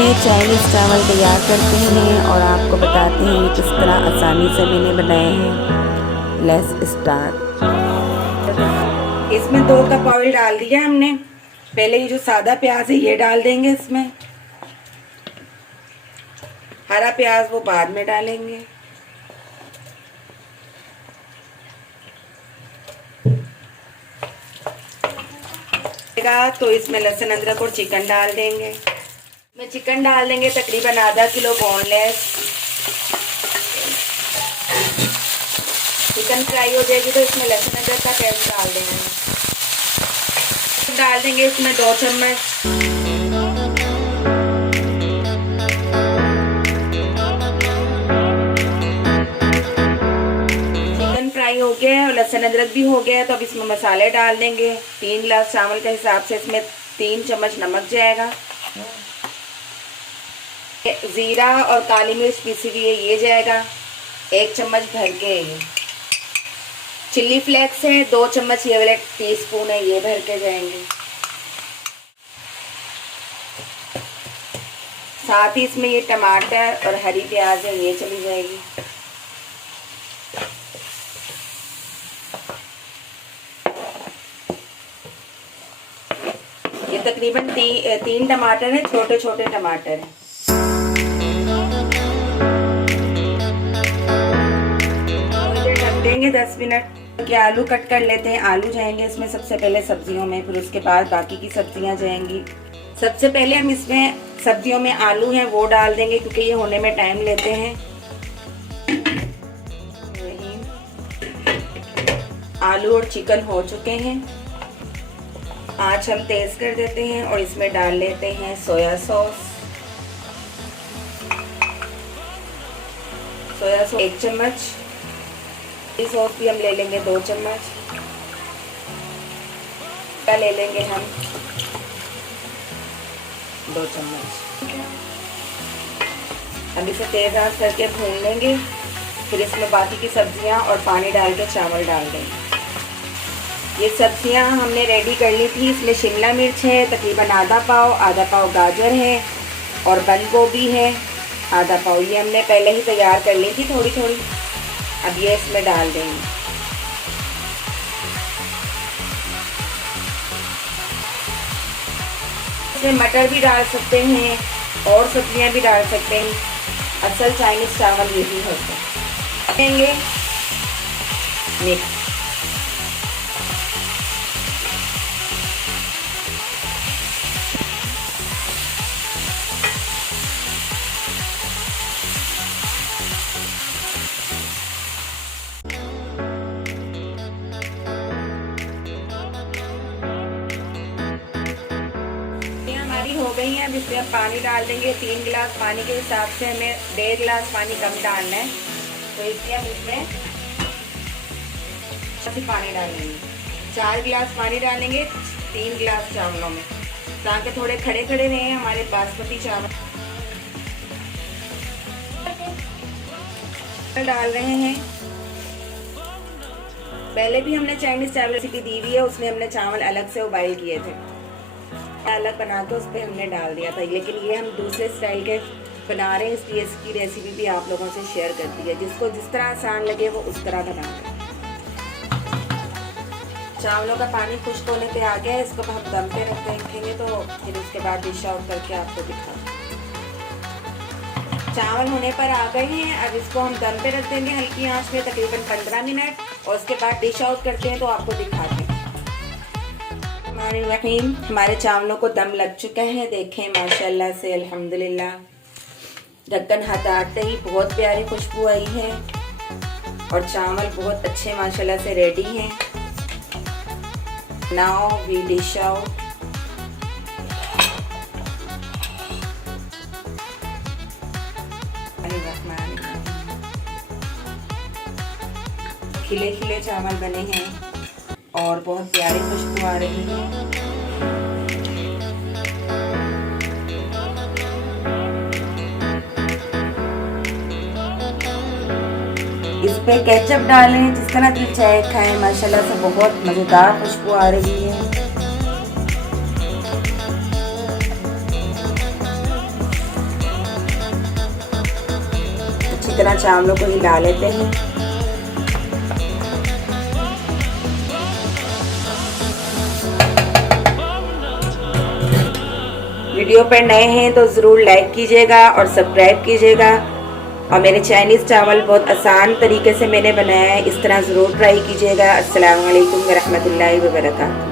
चलिए चाइनीज़ चावल तैयार करते हैं और आपको बताते हैं किस तरह आसानी से मैंने बनाए हैं। Let's start. इसमें 2 कप ऑयल डाल दिया हमने। पहले ये जो सादा प्याज है ये डाल देंगे इसमें। हरा प्याज वो बाद में डालेंगे। तो इसमें लहसुन अदरक और चिकन डाल देंगे। इसमें चिकन डाल देंगे तकरीबन आधा किलो बोनलेस। चिकन फ्राई हो जाएगी तो इसमें लहसुन अदरक का पेस्ट डाल देंगे। डाल देंगे इसमें 2 चम्मच। फ्राई हो गया है और लहसुन अदरक भी हो गया है तो अब इसमें मसाले डाल देंगे। 3 गिलास चावल के हिसाब से इसमें 3 चम्मच नमक जाएगा। जीरा और काली मिर्च पीसी हुई है ये जाएगा 1 चम्मच भर के। चिल्ली फ्लेक्स है 2 चम्मच, ये वाले टीस्पून है ये भर के जाएंगे। साथ ही इसमें ये टमाटर और हरी प्याज है ये चली जाएगी। ये तकरीबन 3 टमाटर है, छोटे छोटे टमाटर हैं। ढक देंगे 10 मिनट के आलू कट कर लेते हैं। आलू जाएंगे इसमें सबसे पहले सब्जियों में, फिर उसके बाद बाकी की सब्जियां जाएंगी। सबसे पहले हम इसमें सब्जियों में आलू हैं वो डाल देंगे क्योंकि ये होने में टाइम लेते हैं। आलू और चिकन हो चुके हैं। आँच हम तेज कर देते हैं और इसमें डाल लेते हैं सोया सॉस। 1 चम्मच। सॉस भी हम ले लेंगे 2 चम्मच। ले लेंगे हम 2 चम्मच। अब इसे तेज आंच करके भून लेंगे। फिर इसमें बाकी की सब्जियां और पानी डाल के चावल डाल देंगे। ये सब्जियां हमने रेडी कर ली थी। इसमें शिमला मिर्च है तकरीबन आधा पाव गाजर है और बंद गोभी है आधा पाव। ये हमने पहले ही तैयार कर ली थी थोड़ी थोड़ी। अब ये इसमें डाल देंगे। इसमें मटर भी डाल सकते हैं और सब्जियां भी डाल सकते हैं। असल चाइनीज चावल यही होता है। मिक्स। हो गई हैं। अब इसमें हम पानी डाल देंगे। 3 गिलास पानी के हिसाब से हमें 1.5 गिलास पानी कम डालना है तो इसलिए हम इसमें पानी डालेंगे। 4 गिलास पानी डालेंगे 3 गिलास चावलों में ताकि थोड़े खड़े खड़े रहे हमारे बासमती चावल। डाल रहे हैं। पहले भी हमने चाइनीज चावल रेसिपी दी हुई है, उसमें हमने चावल अलग से उबाइल किए थे, अलग बना के उस पर हमने डाल दिया था। लेकिन ये हम दूसरे स्टाइल के बना रहे हैं इसलिए इसकी रेसिपी भी आप लोगों से शेयर कर दी है। जिसको जिस तरह आसान लगे वो उस तरह बना लें। चावलों का पानी खुश्क होने पे आ गया है। इसको हम दम पे रखेंगे तो फिर उसके बाद डिश आउट करके आपको दिखाते हैं। चावल होने पर आ गए हैं। अब इसको हम दम पे रख देंगे हल्की आंच में तकरीबन 15 मिनट और उसके बाद डिश आउट करते हैं तो आपको दिखाते हैं। हमारे चावलों को दम लग चुका है। देखें माशाल्लाह से अल्हम्दुलिल्लाह। ढक्कन हटाते ही बहुत प्यारी खुशबू आई है और चावल बहुत अच्छे माशाल्लाह से रेडी हैं। Now we dish out. खिले खिले चावल बने हैं और बहुत प्यारी खुशबू आ रही है। इस पे केचप डालें, जिस तरह दिल चाहे खाएं। माशाल्लाह से बहुत मज़ेदार खुशबू आ रही है। चावलों को हिला लेते हैं। वीडियो पर नए हैं तो ज़रूर लाइक कीजिएगा और सब्सक्राइब कीजिएगा। और मेरे चाइनीज़ चावल बहुत आसान तरीके से मैंने बनाया है, इस तरह ज़रूर ट्राई कीजिएगा। अस्सलाम वालेकुम व रहमतुल्लाहि व बरकातहू।